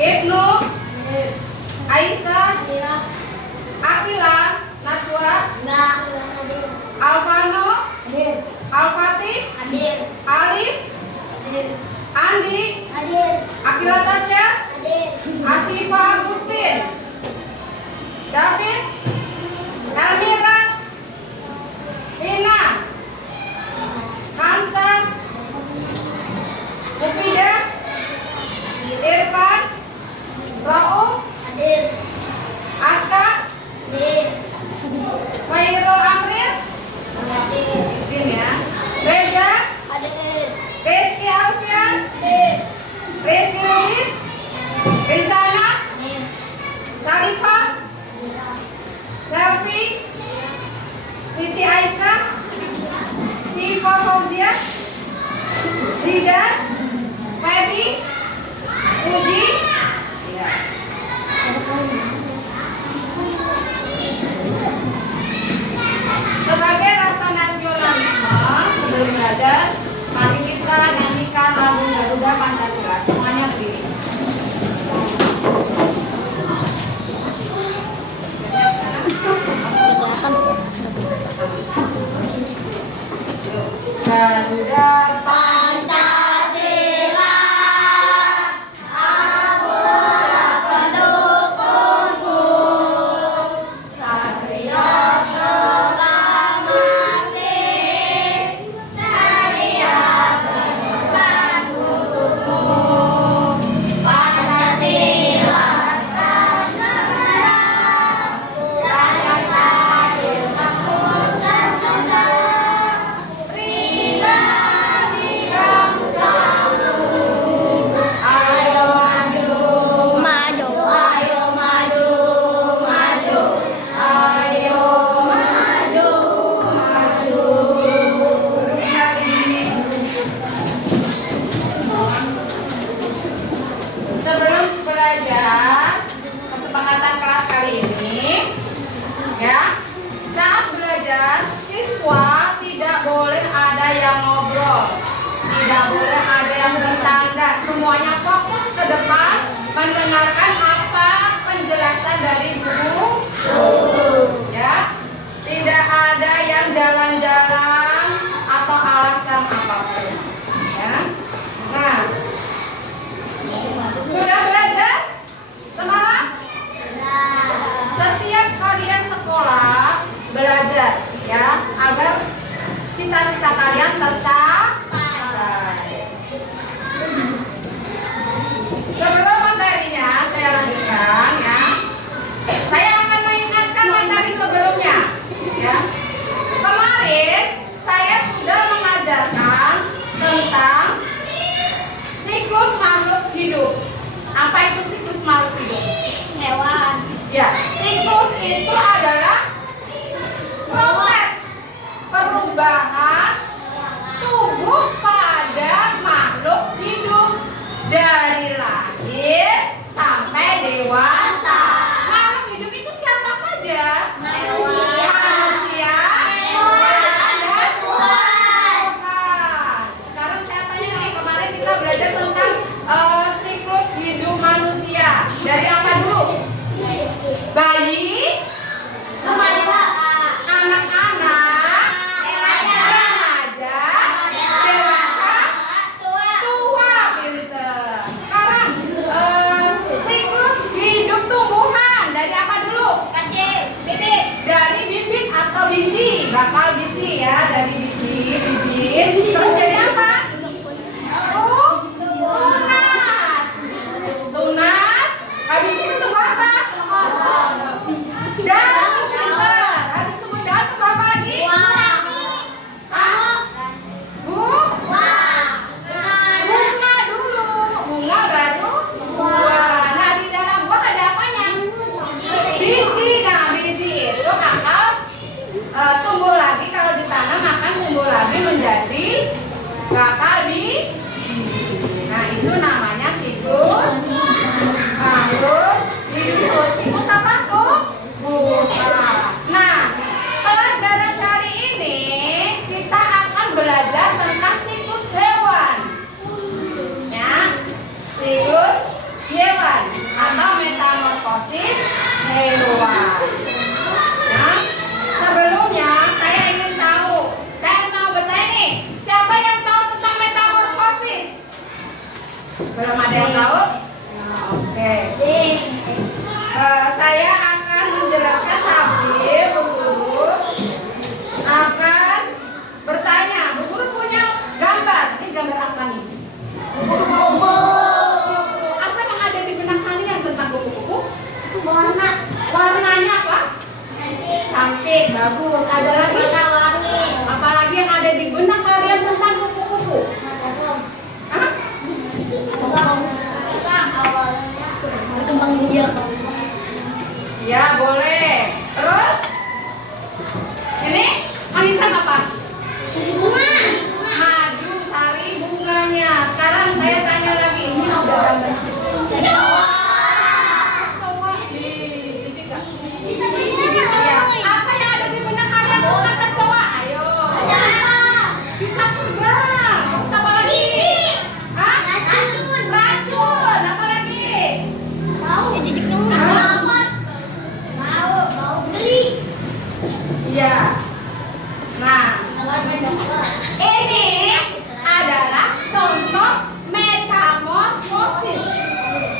Ibnu, Aisyah, Akila, Najwa, Alvano, Al-Fatih, Alif, Andi, Akila Tasya, Asifa Agustin, David, Elmira, Vina, Hansa, Mufidah, Irfan, Rauf, Aska, Khairul Amril, izin ya, Reza, Rizky Alfian, Rizky Luis, Rizana, Sarifah, Selvi, Siti Aisyah, Sifa Fauzia, Zidan, Feby, Puji, sebagai rasa nasionalisme sebelum belajar, mari kita nyanyikan lagu Garuda Pancasila. Semuanya berdiri. Garuda Pancasila, akulah pendukungmu. Satria proklamasi, satria berkorban untukmu. Pancasila sang negara, rakyat adil makmur sentosa. Sebelum belajar kesepakatan kelas kali ini, ya, saat belajar siswa tidak boleh ada yang ngobrol, tidak boleh ada yang bercanda. Semuanya fokus ke depan mendengarkan apa penjelasan dari guru, ya. Tidak ada yang jalan-jalan atau alasan apapun, ya. Nah, sudah belajar semalam? Setiap kalian sekolah belajar, ya, agar cita-cita kalian tercapai. Sebelum materinya saya lanjutkan, ya, saya akan mengingatkan materi sebelumnya, ya. Kemarin Bagus. Ada lagi? Apalagi yang ada di benak kalian tentang kupu-kupu? Hah? Kembang dia. Ya, boleh. Terus? Ini manisan apa? Bunga. Madu, sari, bunganya. Sekarang saya tanya lagi. Ini udah gambar. Kecoa. Di ya. Apa yang ada di benak kalian tentang kecoa? Ayo. Bisa terbang. Terus apa lagi? Hah? Racun. Apa lagi? Iya. Nah, ini adalah contoh metamorfosis.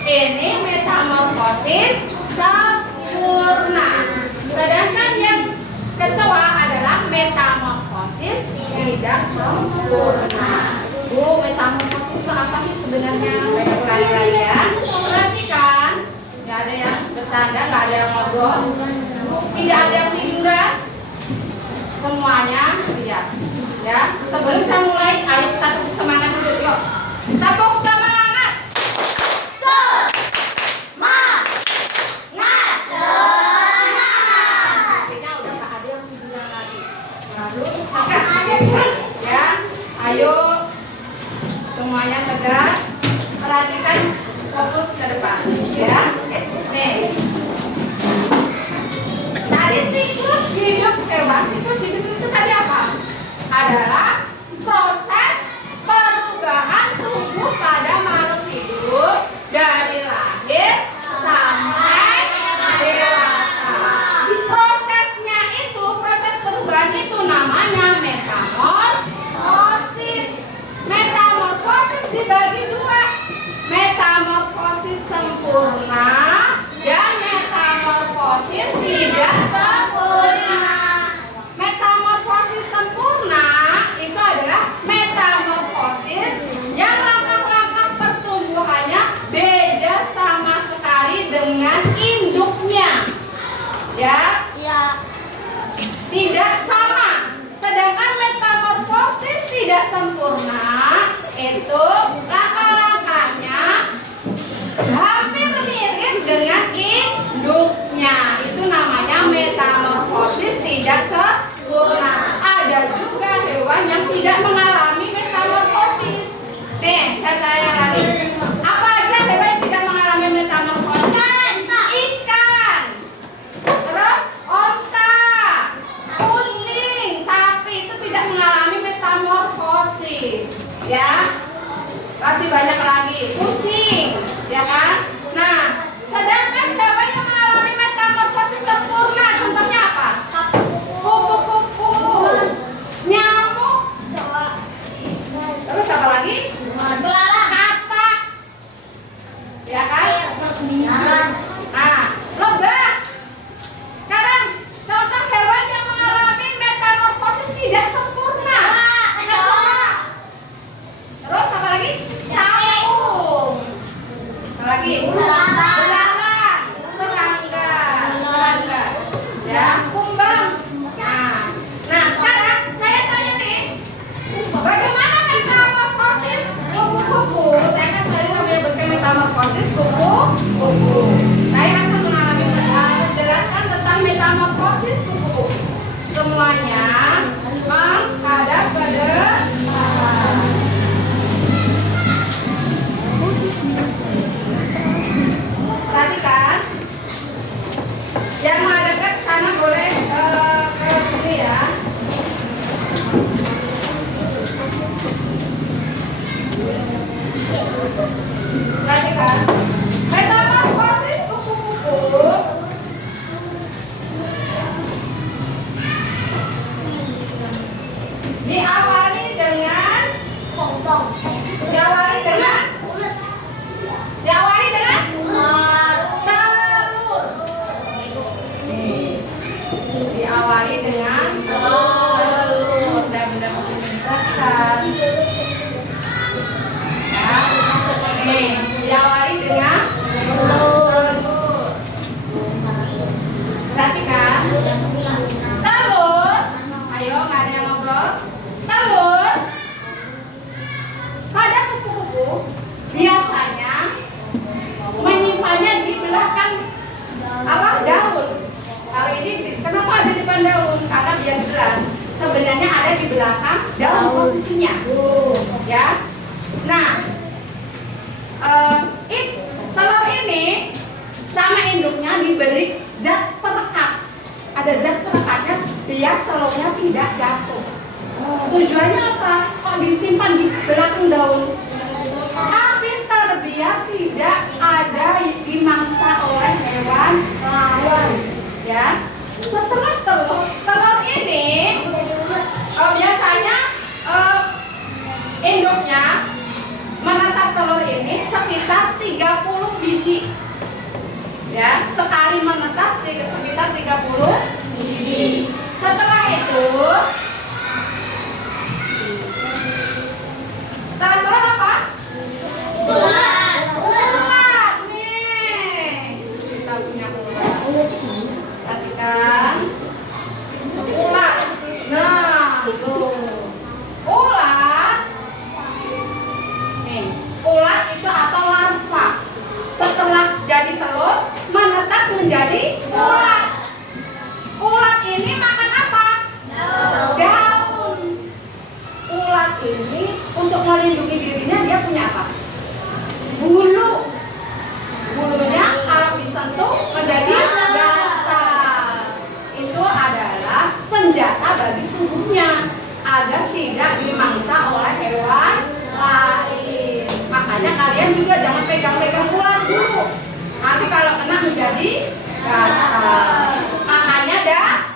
Ini metamorfosis sempurna. Sedangkan yang kecoa adalah metamorfosis tidak sempurna. Bu, metamorfosis itu apa sih sebenarnya? Saya kali lagi ya. Perhatikan, nggak ada yang bercanda, nggak ada yang ngobrol, tidak ada yang tiduran. Semuanya lihat. Ya, sebelum saya mulai, ayo kita tepuk semangat dulu, yuk. Tepuk semangat. Akhirnya udah nggak ada yang tiduran lagi. Lalu, ya, ayo semuanya tegak. Perhatikan, fokus ke depan, ya. Nih. Tadi siklus hidup itu tadi apa? Adalah proses perubahan tubuh pada makhluk hidup dari lahir sampai dewasa. Prosesnya itu, proses perubahan itu namanya metamorfosis. Metamorfosis dibagi dua, metamorfosis sempurna dan metamorfosis tidak sempurna. Metamorfosis sempurna itu adalah metamorfosis yang langkah-langkah pertumbuhannya beda sama sekali dengan induknya. Ya? Iya. Tidak sama. Sedangkan metamorfosis tidak sempurna itu langkah-langkahnya hampir mirip dengan induknya. Itu namanya metamorfosis tidak sempurna. Ada juga hewan yang tidak mengalami metamorfosis. Nih, saya tanya lagi. Apa aja hewan yang tidak mengalami metamorfosis? Ikan. Terus onta, kucing, sapi itu tidak mengalami metamorfosis. Ya. Masih banyak lagi. Kucing, ya kan? Nah, sedangkan hewan yang mengalami metamorfosis sempurna, contohnya apa? Kupu-kupu, nyamuk, terus apa lagi? Katak, ya kan? Nah, lebah. Sekarang contoh hewan yang mengalami metamorfosis tidak sempurna. Kecoa. Terus apa lagi? Capung. Apa lagi? Belalang, serangga, ya, kumbang. Nah, sekarang saya tanya nih, bagaimana metamorfosis kupu-kupu? Saya kan sekali menyebutkan metamorfosis kupu-kupu. Saya akan menjelaskan tentang metamorfosis kupu-kupu. Semuanya menghadap ke depan. Perhatikan, yang menghadapkan ke sana boleh ke sini ya. Perhatikan, metamorfosis belakang daun. Kalau ini kenapa ada di depan daun? Karena biar jelas. Sebenarnya ada di belakang daun posisinya. Ya. Nah, telur ini sama induknya diberi zat perekat. Ada zat perekatnya biar telurnya tidak jatuh. Tujuannya apa? Kok disimpan di belakang daun? Pintar, biar tidak ada dimangsa oleh hewan lain. Ya. Setelah telur ini biasanya induknya menetas telur ini sekitar 30 biji. Ya, sekali menetas sekitar 30 biji. Setelah telur apa? Ulat. Nih, kita punya ulat. Perhatikan. Ulat. Nah, tuh. Ulat. Nih, ulat itu atau larva. Setelah jadi telur, menetas menjadi ulat. Ulat ini makan apa? Daun. Ulat ini untuk melindungi dirinya dia punya apa? Bulu. Bulunya kalau disentuh menjadi gatal. Itu adalah senjata bagi tubuhnya agar tidak dimangsa oleh hewan lain. Makanya kalian juga jangan pegang-pegang ulat dulu. Nanti kalau kena menjadi gatal. Makanya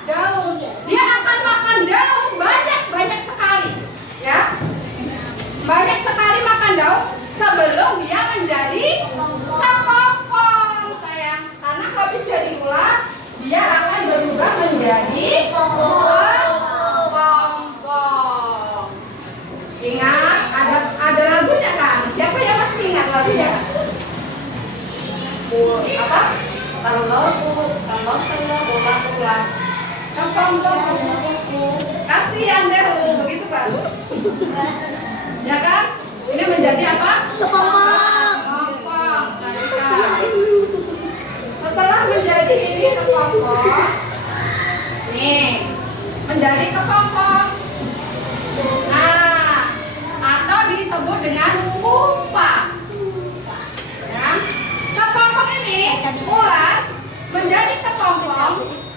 daun. Dia akan makan daun banyak sekali. Ya. Banyak sekali makan daun sebelum dia menjadi kepompong, sayang. Karena habis jadi ulat, dia akan berubah menjadi kepompong. Ingat, ada lagunya kan? Siapa yang masih ingat lagunya? Apa? Telur, ulat. Kepompong, kasihan deh lu, begitu kan? Ya kan? Ini menjadi apa? Kepompong. Setelah menjadi ini kepompong, nih menjadi kepompong. Nah, atau disebut dengan pupa. Ya, kepompong ini ulat menjadi kepompong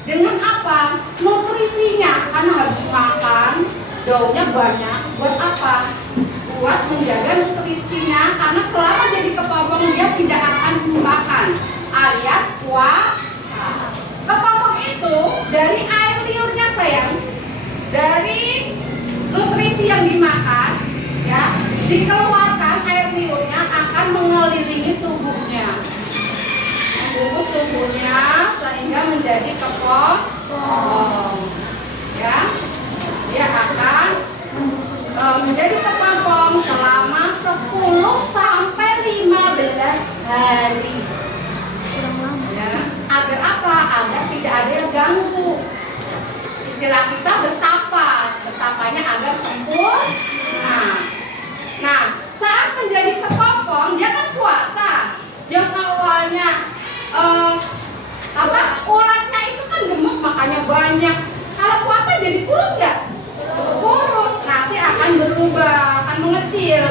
dengan apa? Nutrisinya, karena habis makan daunnya banyak. Buat apa? Buat menjaga nutrisinya, karena selama jadi kepompong dia tidak akan makan, alias puasa. Kepompong itu dari air liurnya, sayang, dari nutrisi yang dimakan, ya, dikeluarkan air liurnya akan mengelilingi tubuhnya, membungkus tubuhnya sehingga menjadi kepompong. Ya, dia akan menjadi kepompong selama 10 sampai 15 hari. Ya, agar apa? Agar tidak ada yang ganggu. Istilah kita bertapa. Bertapanya agar sempurna. Nah, saat menjadi kepompong dia kan puasa. Yang awalnya ulatnya itu kan gemuk, makanya banyak. Kalau puasa jadi kurus nggak? Kurus. Nanti akan berubah, akan mengecil,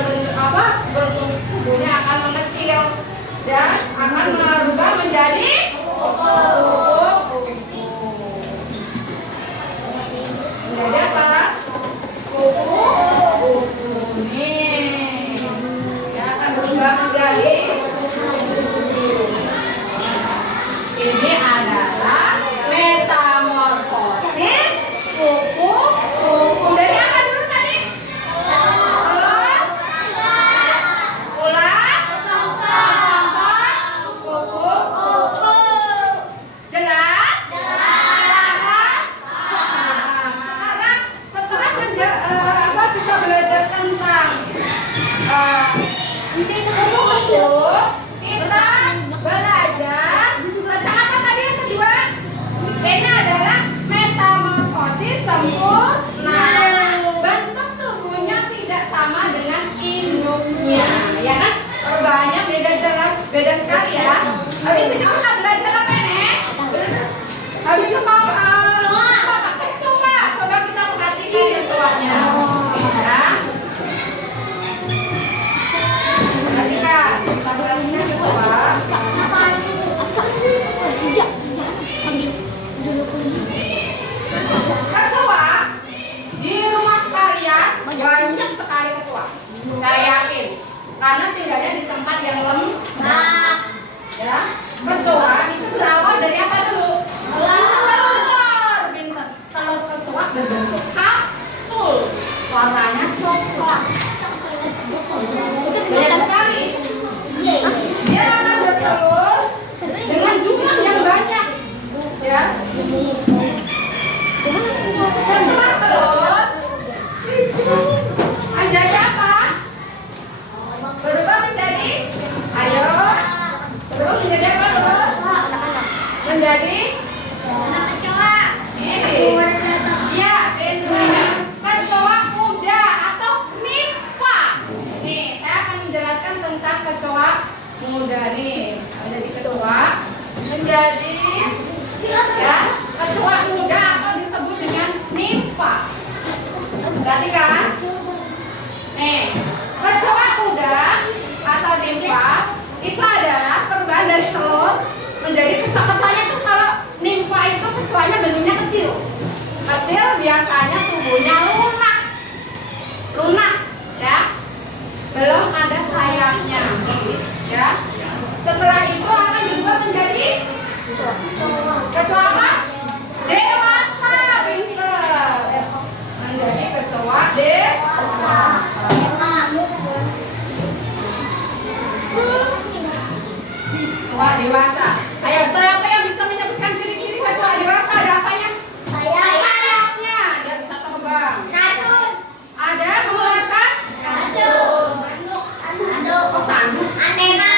bentuk tubuhnya akan mengecil dan akan berubah menjadi kupu-kupu. Menjadi apa? Kupu-kupu. Nih, dia akan berubah menjadi kupu-kupu. Ini adalah metamorfosis kupu-kupu. Dari apa dulu tadi? Ulat, kupu-kupu. Jelas? Habis ini kamu belajar apa ini? Habis itu mau apa? Kecoa. Coba kita perhatikan kecoanya. Ya. Perhatikan. Kita perhatikan kecoa. Kecoa di rumah kalian banyak sekali kecoa. Saya yakin. Karena tinggalnya di tempat yang lembab. Ya. Kecoa itu berawal dari apa dulu? Telur. Pintar. Telur kecoa berbentuk kapsul. Warnanya coklat. Banyak sekali. Dia akan bertelur dengan jumlah yang banyak. Ya. Dan setelah telur menjadi apa? Berubah menjadi, ayo, berubah menjadi apa telur? Menjadi ini. Ya, kecoa muda atau nimfa. Nih, saya akan menjelaskan tentang kecoa muda nih. Menjadi kecoa, menjadi ya, kecoa muda atau disebut dengan nimfa. Perhatikan. Nih, kecoa muda atau nimfa itu adalah perubahan dari telur menjadi kecoa. Kecoanya itu kalau nimfa itu kecoanya bentuknya kecil. Kecil biasanya tubuhnya lunak, ya. Belum ada sayapnya, ya. Setelah itu akan diubah menjadi kecoa apa? Dewasa, pintar. Menjadi kecoa dewasa. Kecoa dewasa. Ayo, siapa yang bisa menyebutkan ciri-ciri kecoa dewasa? Ada apanya? Sayapnya, dia bisa terbang. Ada mengeluarkan? Oh, tanduk. Antena.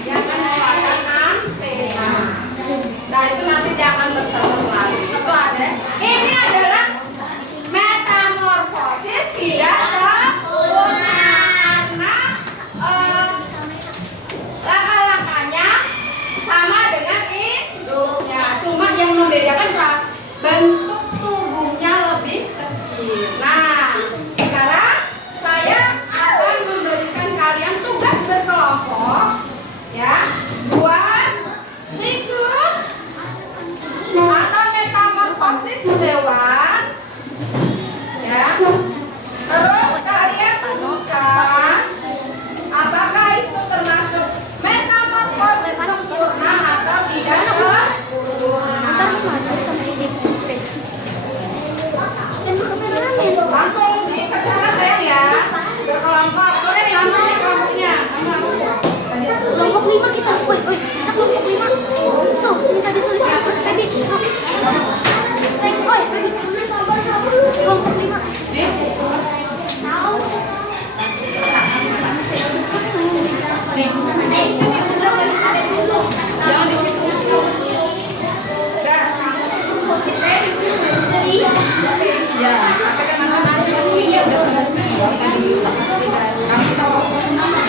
Dia akan mengeluarkan antena. Nah, itu nanti dia akan bertelur lagi. Itu ada. Ini adalah metamorfosis tidak sempurna. Laka-lakanya sama dengan induknya. Cuma yang membedakan adalah bentuk tubuhnya lebih kecil. Nah, sekarang saya akan memberikan kalian tugas berkelompok, ya, buat siklus atau metamorfosis hewan, ya. Terus kalian sebutkan apakah itu termasuk metamorfosis sempurna atau tidak sempurna. Langsung dikerjakan sayang ya. Berkelompok. Boleh sama di kelompoknya. Kelompok 5 kita. Kita kelompok 5. Tuh, minta ditulis ya, Coach Baby. Kelompok 5. Tahu. Jangan di situ. Dah. Ya, tapi kan nanti ini udah kami tahu. Kelompok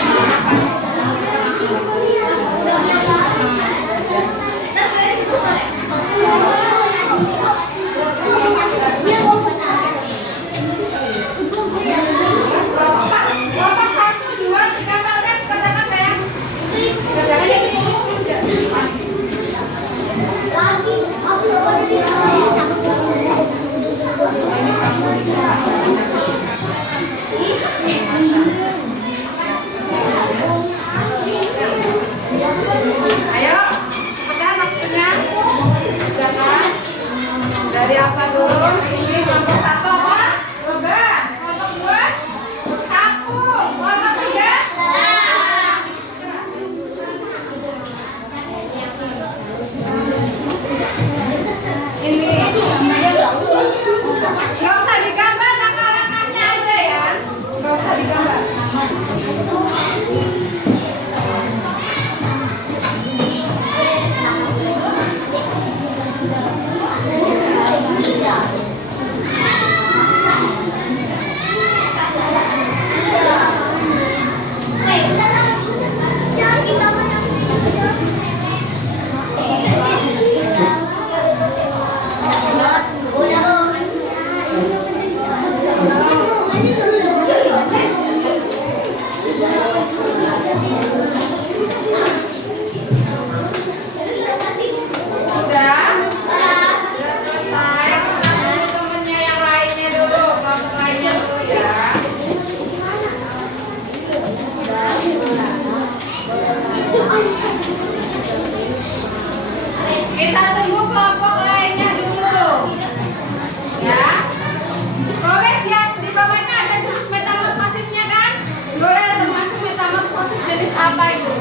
1, 2, 3, 4, kerjakan sayang. Kerjakan yang di Lagi, habis pada di Ini kamu. Kita tunggu kelompok lainnya dulu. Ya. Boleh ya, di bawahnya ada jenis metamorfosisnya kan? Boleh termasuk metamorfosis jenis apa itu?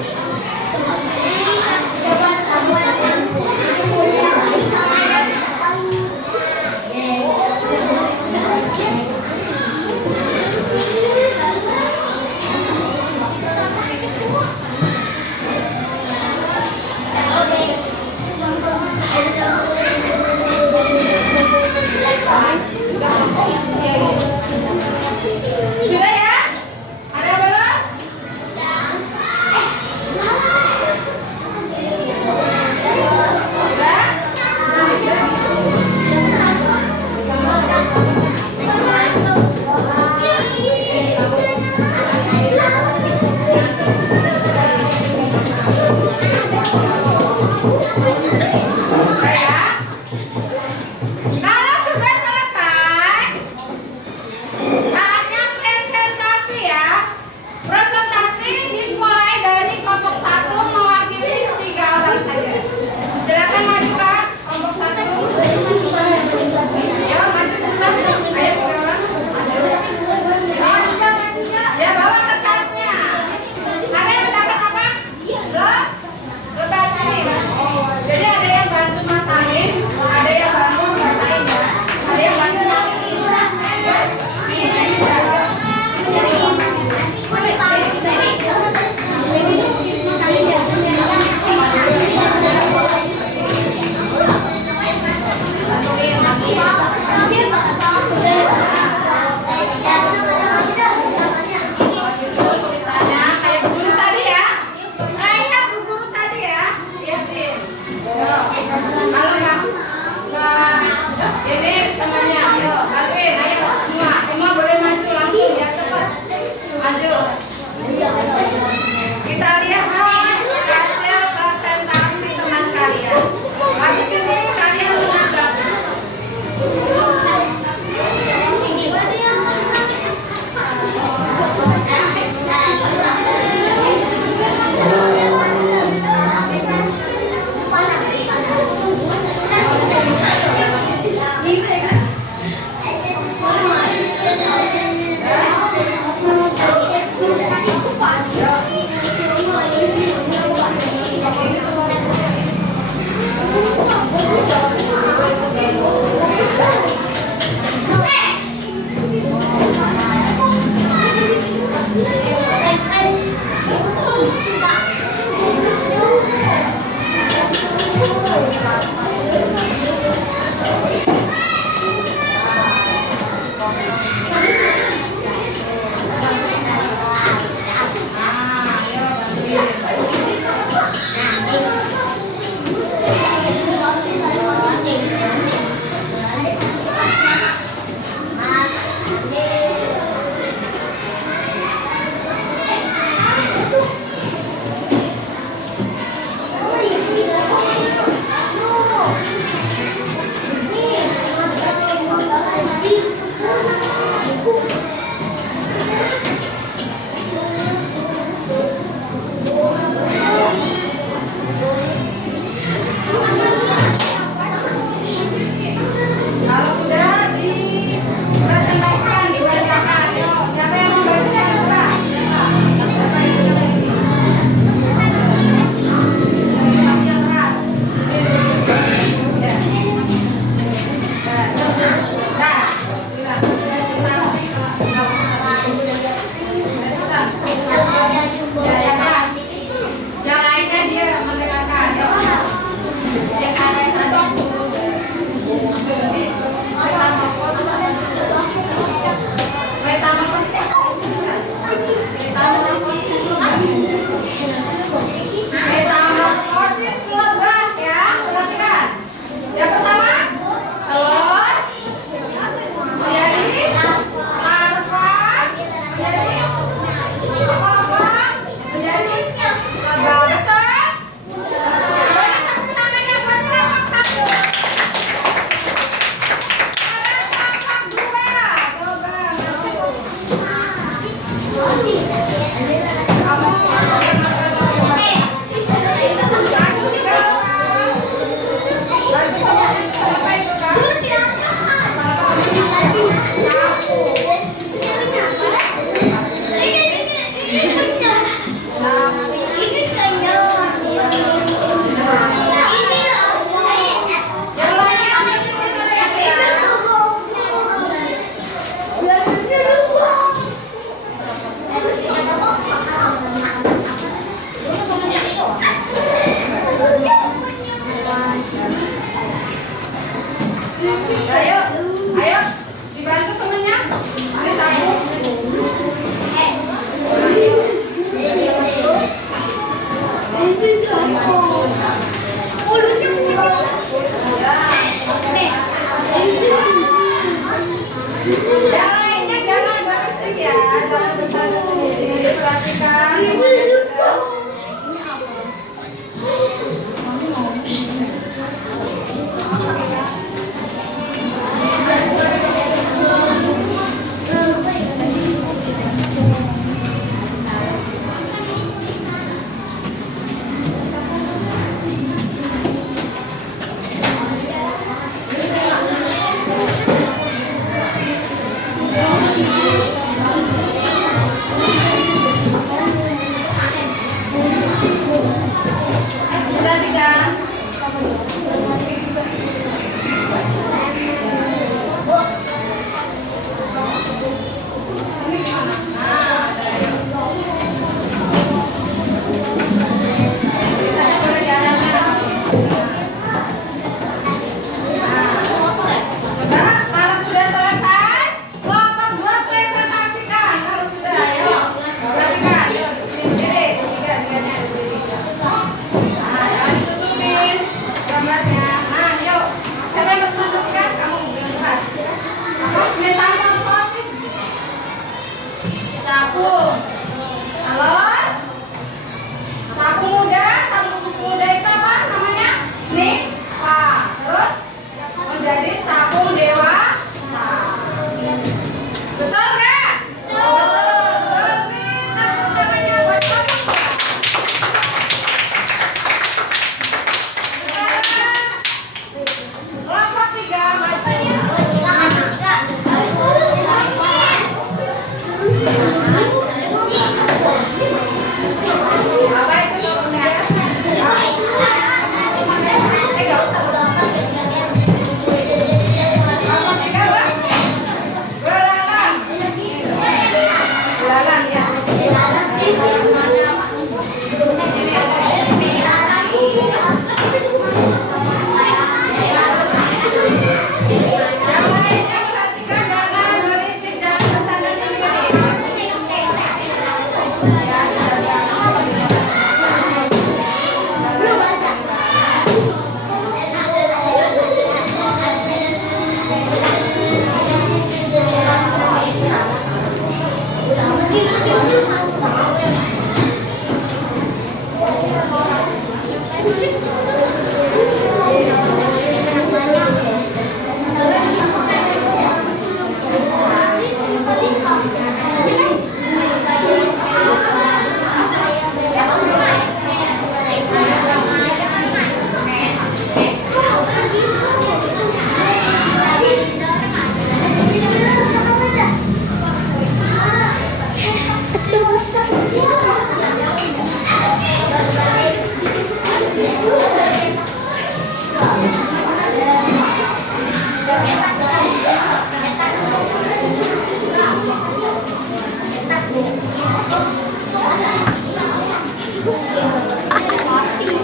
Yang lainnya jangan berisik ya, jangan bertanya sendiri. Perhatikan. Perhatikan. Tulisannya boleh diarahkan. Coba, kalau sudah selesai, kelompok 2 presentasikan. Kalau sudah, ayo. Perhatikan. Diri, tiga-tiganya berdiri. Nah, jangan ditutupin gambarnya. Nah, yuk. Siapa yang presentasikan? Kamu dengan kelas. Apa? Metamorfosis. Capung. Halo? Capung muda itu apa namanya? Nipa. Terus menjadi capung dewasa. Betul nggak? Betul. Berarti capung namanya buat kamu. Sekarang kelompok 3 maju. Apa itu namanya? Nggak usah. Kelompok 3 apa? Belalang. Belalang ya. Yang lainnya perhatikan, jangan berisik, jangan bercanda sendiri.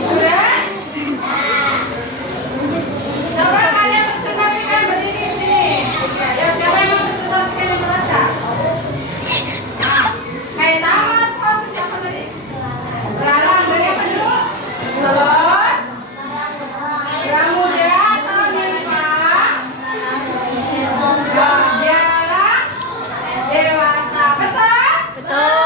Sudah? Siapa kalian presentasikan berdiri di sini? Ya, siapa yang mau presentasikan yang merasa? Metamorfosis apa tadi? Belalang dari apa dulu? Telur. Yang muda, telur nipa. Belalang dewasa. Betul? Betul.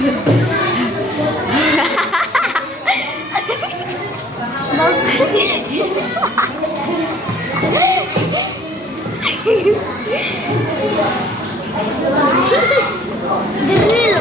Beri tepuk tangannya untuk Drill.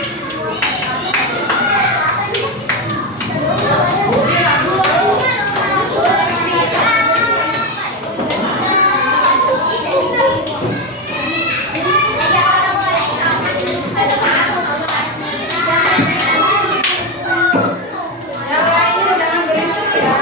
Yang lainnya jangan berisik ya.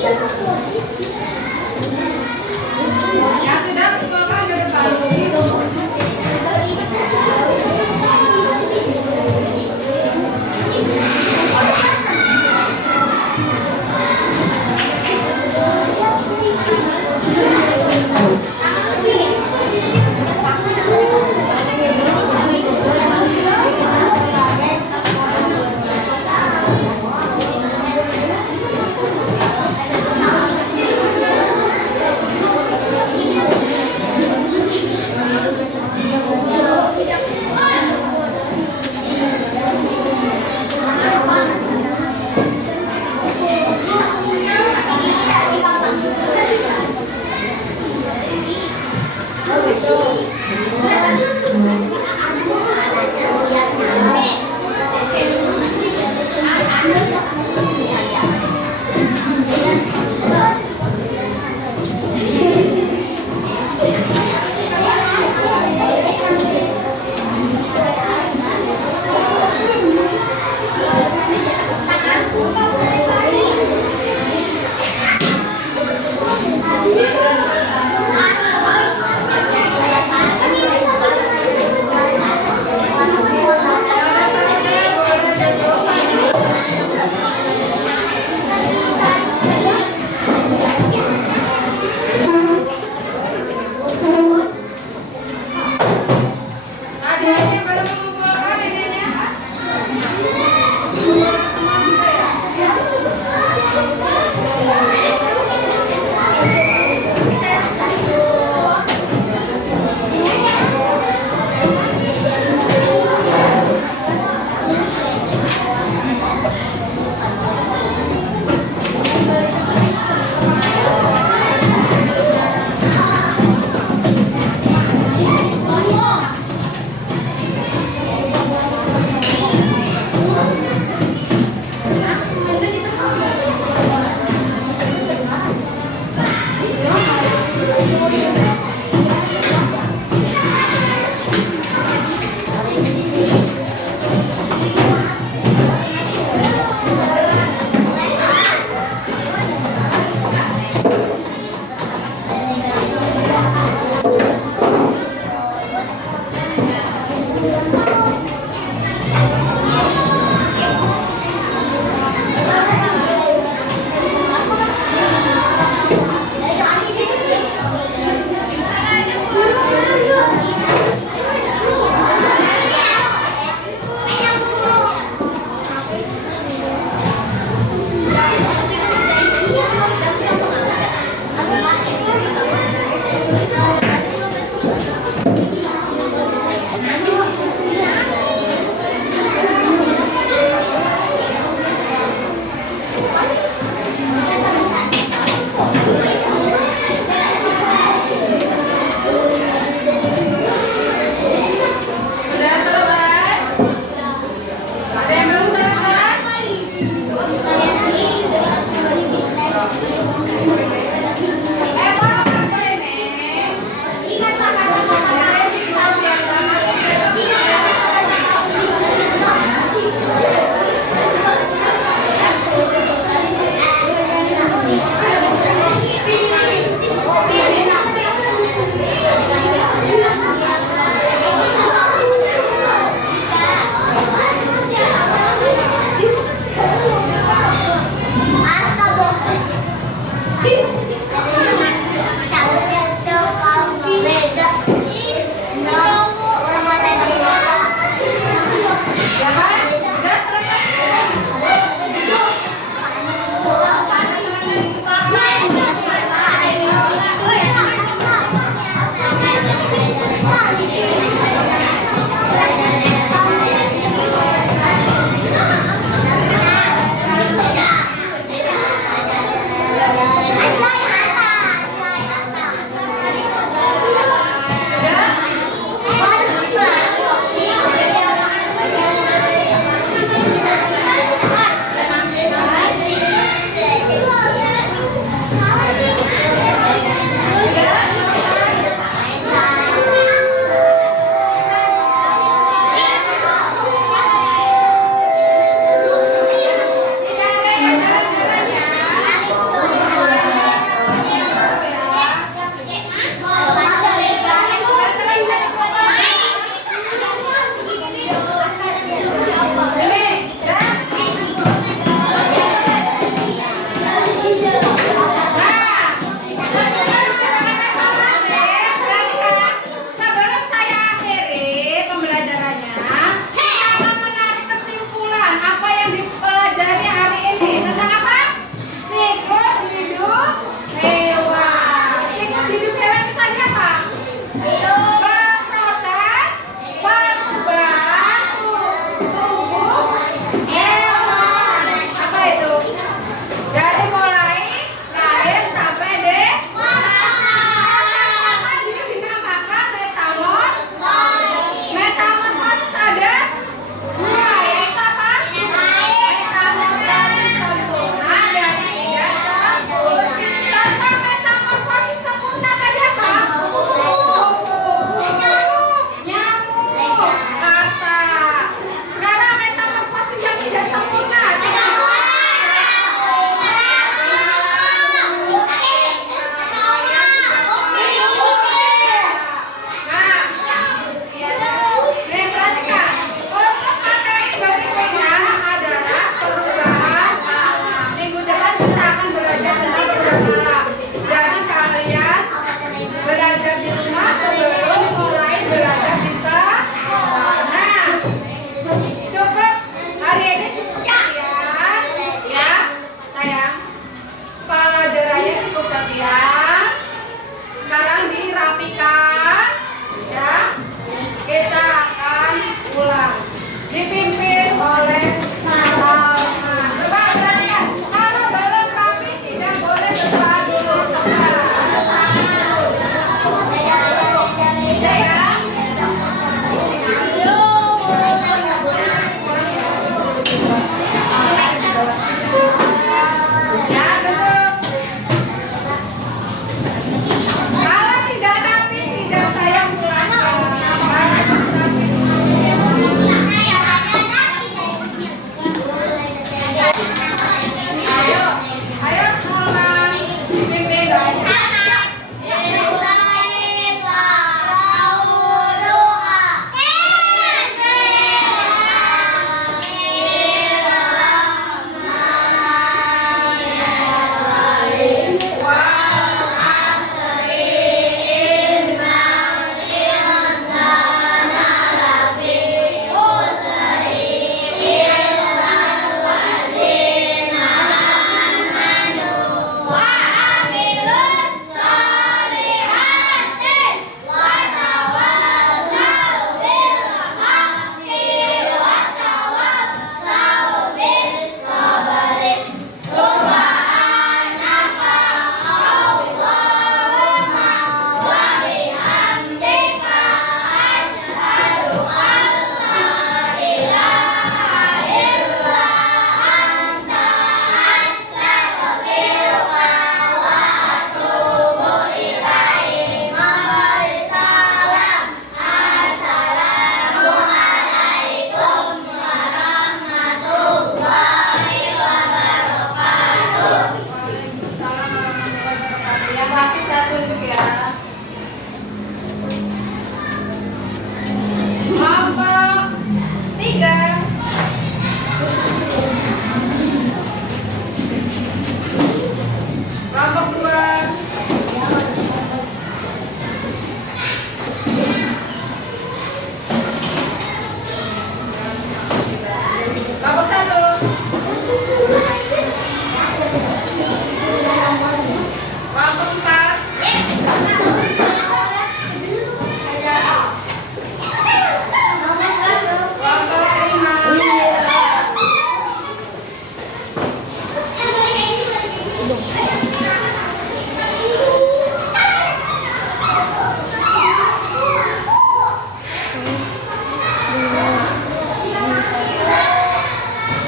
Ya sudah, silakan ke depan. Ibu sekalian, sekarang dirapikan, ya. Kita akan ulang. Dipimpin